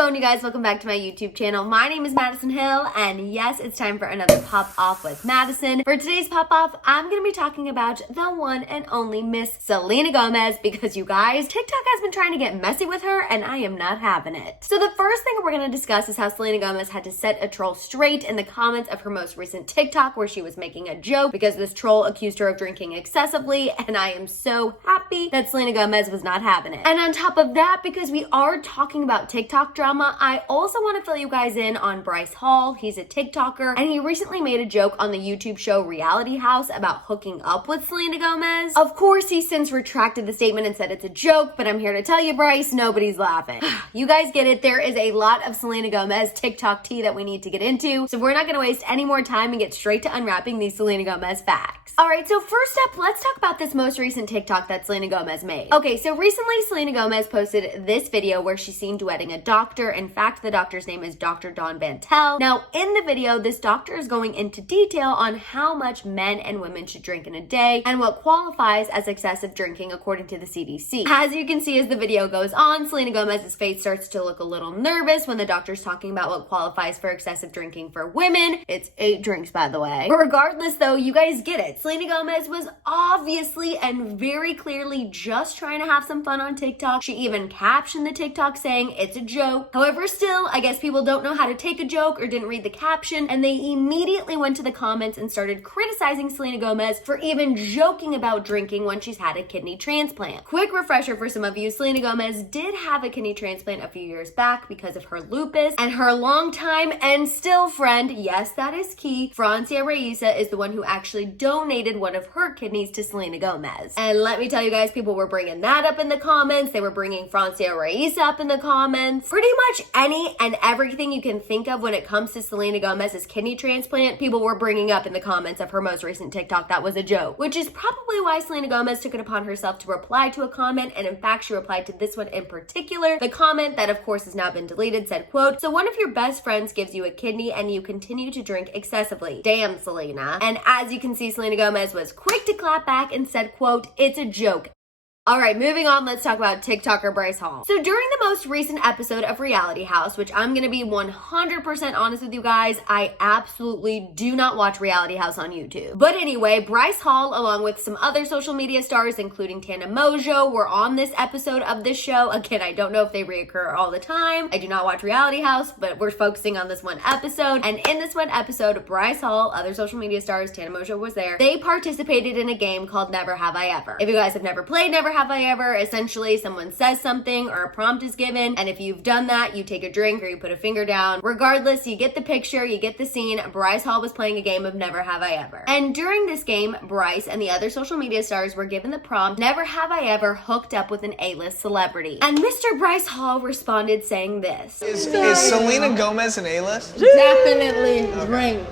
going, you guys? Welcome back to my YouTube channel. My name is Maddison Hill, and yes, it's time for another Pop Off with Maddison. For today's Pop Off, I'm going to be talking about the one and only Miss Selena Gomez, because you guys, TikTok has been trying to get messy with her, and I am not having it. So the first thing we're going to discuss is how Selena Gomez had to set a troll straight in the comments of her most recent TikTok, where she was making a joke because this troll accused her of drinking excessively, and I am so happy that Selena Gomez was not having it. And on top of that, because we are talking about TikTok drama, I also want to fill you guys in on Bryce Hall. He's a TikToker, and he recently made a joke on the YouTube show Reality House about hooking up with Selena Gomez. Of course, he since retracted the statement and said it's a joke, but I'm here to tell you, Bryce, nobody's laughing. You guys get it. There is a lot of Selena Gomez TikTok tea that we need to get into, so we're not going to waste any more time and get straight to unwrapping these Selena Gomez facts. All right, so first up, let's talk about this most recent TikTok that Selena Gomez made. Okay, so recently Selena Gomez posted this video where she's seen duetting a doctor. In fact, the doctor's name is Dr. Don Bantel. Now, in the video, this doctor is going into detail on how much men and women should drink in a day and what qualifies as excessive drinking according to the CDC. As you can see, as the video goes on, Selena Gomez's face starts to look a little nervous when the doctor's talking about what qualifies for excessive drinking for women. It's 8 drinks, by the way. But regardless, though, you guys get it. Selena Gomez was obviously and very clearly just trying to have some fun on TikTok. She even captioned the TikTok saying it's a joke. However, still, I guess people don't know how to take a joke or didn't read the caption, and they immediately went to the comments and started criticizing Selena Gomez for even joking about drinking when she's had a kidney transplant. Quick refresher for some of you, Selena Gomez did have a kidney transplant a few years back because of her lupus, and her longtime and still friend, yes, that is key, Francia Raisa, is the one who actually donated one of her kidneys to Selena Gomez. And let me tell you guys, people were bringing that up in the comments. They were bringing Francia Raisa up in the comments. Pretty much any and everything you can think of when it comes to Selena Gomez's kidney transplant, people were bringing up in the comments of her most recent TikTok that was a joke, which is probably why Selena Gomez took it upon herself to reply to a comment, and in fact, she replied to this one in particular. The comment that, of course, has now been deleted said, quote, "So one of your best friends gives you a kidney and you continue to drink excessively. Damn, Selena." And as you can see, Selena Gomez was quick to clap back and said, quote, "It's a joke." All right, moving on, let's talk about TikToker Bryce Hall. So during the most recent episode of Reality House, which I'm going to be 100% honest with you guys, I absolutely do not watch Reality House on YouTube. But anyway, Bryce Hall, along with some other social media stars, including Tana Mojo, were on this episode of this show. Again, I don't know if they reoccur all the time. I do not watch Reality House, but we're focusing on this one episode. And in this one episode, Bryce Hall, other social media stars, Tana Mojo was there. They participated in a game called Never Have I Ever. If you guys have never played Never Have I Ever, essentially someone says something or a prompt is given, and if you've done that, you take a drink or you put a finger down. Regardless, you get the picture, you get the scene. Bryce Hall was playing a game of Never Have I Ever. And during this game, Bryce and the other social media stars were given the prompt, "Never have I ever hooked up with an A-list celebrity." And Mr. Bryce Hall responded saying this. Is Selena Gomez an A-list? Definitely drink.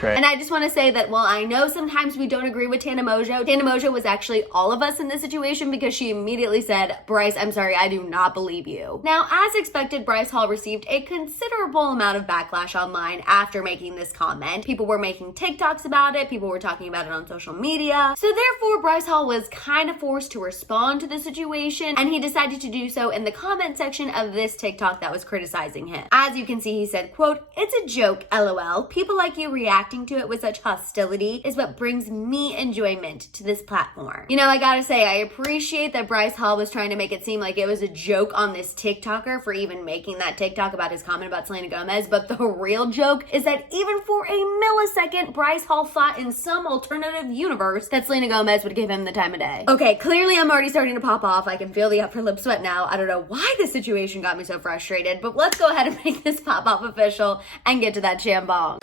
Great. And I just want to say that while I know sometimes we don't agree with Tana Mojo was actually all of us in this situation, because she immediately said, "Bryce, I'm sorry, I do not believe you." Now, as expected, Bryce Hall received a considerable amount of backlash online after making this comment. People were making TikToks about it. People were talking about it on social media. So therefore, Bryce Hall was kind of forced to respond to the situation, and he decided to do so in the comment section of this TikTok that was criticizing him. As you can see, he said, quote, "It's a joke, LOL. People like you reacting to it with such hostility is what brings me enjoyment to this platform." You know, I gotta say, I appreciate that Bryce Hall was trying to make it seem like it was a joke on this TikToker for even making that TikTok about his comment about Selena Gomez, but the real joke is that even for a millisecond, Bryce Hall thought in some alternative universe that Selena Gomez would give him the time of day. Okay, clearly I'm already starting to pop off. I can feel the upper lip sweat now. I don't know why this situation got me so frustrated, but let's go ahead and make this pop off official and get to that shambong.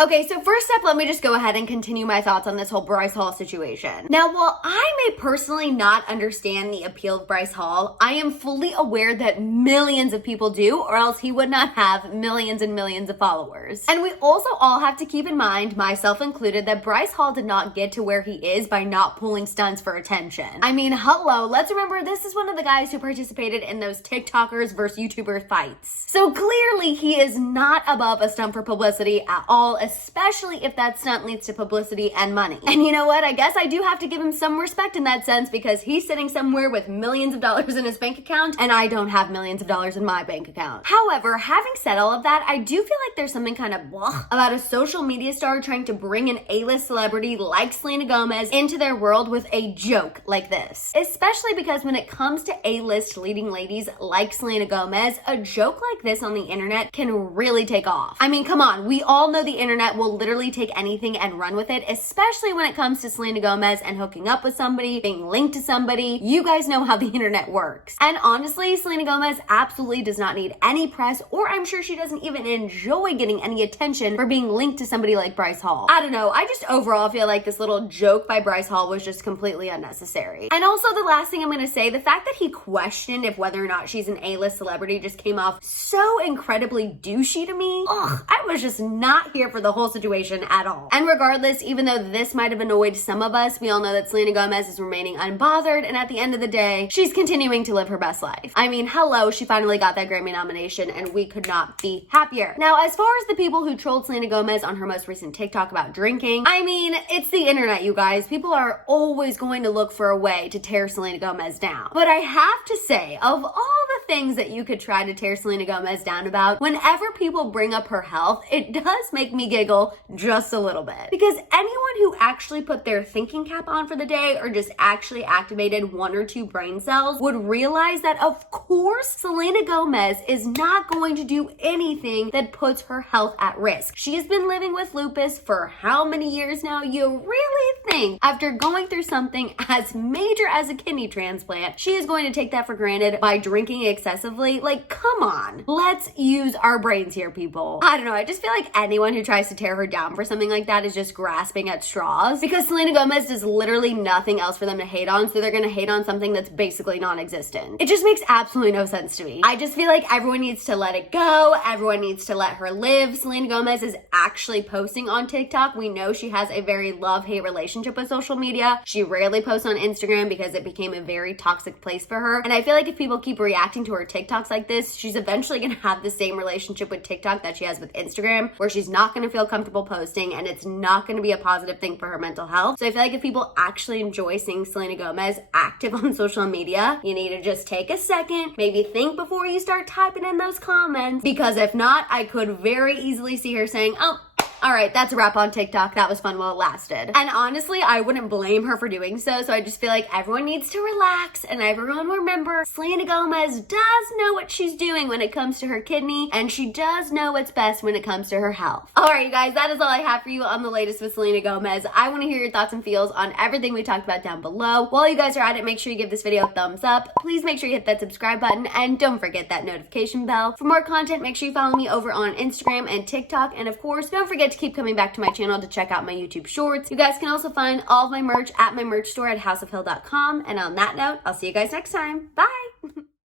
Okay, so first up, let me just go ahead and continue my thoughts on this whole Bryce Hall situation. Now, while I may personally not understand the appeal of Bryce Hall, I am fully aware that millions of people do, or else he would not have millions and millions of followers. And we also all have to keep in mind, myself included, that Bryce Hall did not get to where he is by not pulling stunts for attention. I mean, hello, let's remember this is one of the guys who participated in those TikTokers versus YouTubers fights. So clearly he is not above a stunt for publicity at all, especially if that stunt leads to publicity and money. And you know what? I guess I do have to give him some respect in that sense, because he's sitting somewhere with millions of dollars in his bank account, and I don't have millions of dollars in my bank account. However, having said all of that, I do feel like there's something kind of blah about a social media star trying to bring an A-list celebrity like Selena Gomez into their world with a joke like this. Especially because when it comes to A-list leading ladies like Selena Gomez, a joke like this on the internet can really take off. I mean, come on, we all know the internet will literally take anything and run with it, especially when it comes to Selena Gomez and hooking up with somebody, being linked to somebody. You guys know how the internet works. And honestly, Selena Gomez absolutely does not need any press, or I'm sure she doesn't even enjoy getting any attention for being linked to somebody like Bryce Hall. I don't know, I just overall feel like this little joke by Bryce Hall was just completely unnecessary. And also, the last thing I'm gonna say, the fact that he questioned if whether or not she's an A-list celebrity just came off so incredibly douchey to me. Ugh, I was just not here for the whole situation at all. And regardless, even though this might have annoyed some of us, we all know that Selena Gomez is remaining unbothered, and at the end of the day, she's continuing to live her best life. I mean, hello, she finally got that Grammy nomination, and we could not be happier. Now, as far as the people who trolled Selena Gomez on her most recent TikTok about drinking, I mean, it's the internet, you guys. People are always going to look for a way to tear Selena Gomez down. But I have to say, of all the things that you could try to tear Selena Gomez down about, whenever people bring up her health, it does make me giggle just a little bit. Because anyone who actually put their thinking cap on for the day, or just actually activated 1 or 2 brain cells, would realize that of course Selena Gomez is not going to do anything that puts her health at risk. She has been living with lupus for how many years now? You really think after going through something as major as a kidney transplant, she is going to take that for granted by drinking excessively? Like, come on. Let's use our brains here, people. I don't know, I just feel like anyone who tries to tear her down for something like that is just grasping at straws, because Selena Gomez does literally nothing else for them to hate on, so they're gonna hate on something that's basically non-existent. It just makes absolutely no sense to me. I just feel like everyone needs to let it go. Everyone needs to let her live. Selena Gomez is actually posting on TikTok. We know she has a very love-hate relationship with social media. She rarely posts on Instagram because it became a very toxic place for her. And I feel like if people keep reacting to her TikToks like this, she's eventually gonna have the same relationship with TikTok that she has with Instagram, where she's not gonna feel comfortable posting, and it's not gonna be a positive thing for her mental health. So I feel like if people actually enjoy seeing Selena Gomez active on social media, you need to just take a second, maybe think before you start typing in those comments, because if not, I could very easily see her saying, oh, all right, that's a wrap on TikTok. That was fun while it lasted. And honestly, I wouldn't blame her for doing so. So I just feel like everyone needs to relax, and everyone remember Selena Gomez does know what she's doing when it comes to her kidney, and she does know what's best when it comes to her health. All right, you guys, that is all I have for you on the latest with Selena Gomez. I want to hear your thoughts and feels on everything we talked about down below. While you guys are at it, make sure you give this video a thumbs up. Please make sure you hit that subscribe button, and don't forget that notification bell. For more content, make sure you follow me over on Instagram and TikTok, and of course, don't forget to keep coming back to my channel to check out my YouTube shorts. You guys can also find all of my merch at my merch store at houseofhill.com. And on that note, I'll see you guys next time. Bye!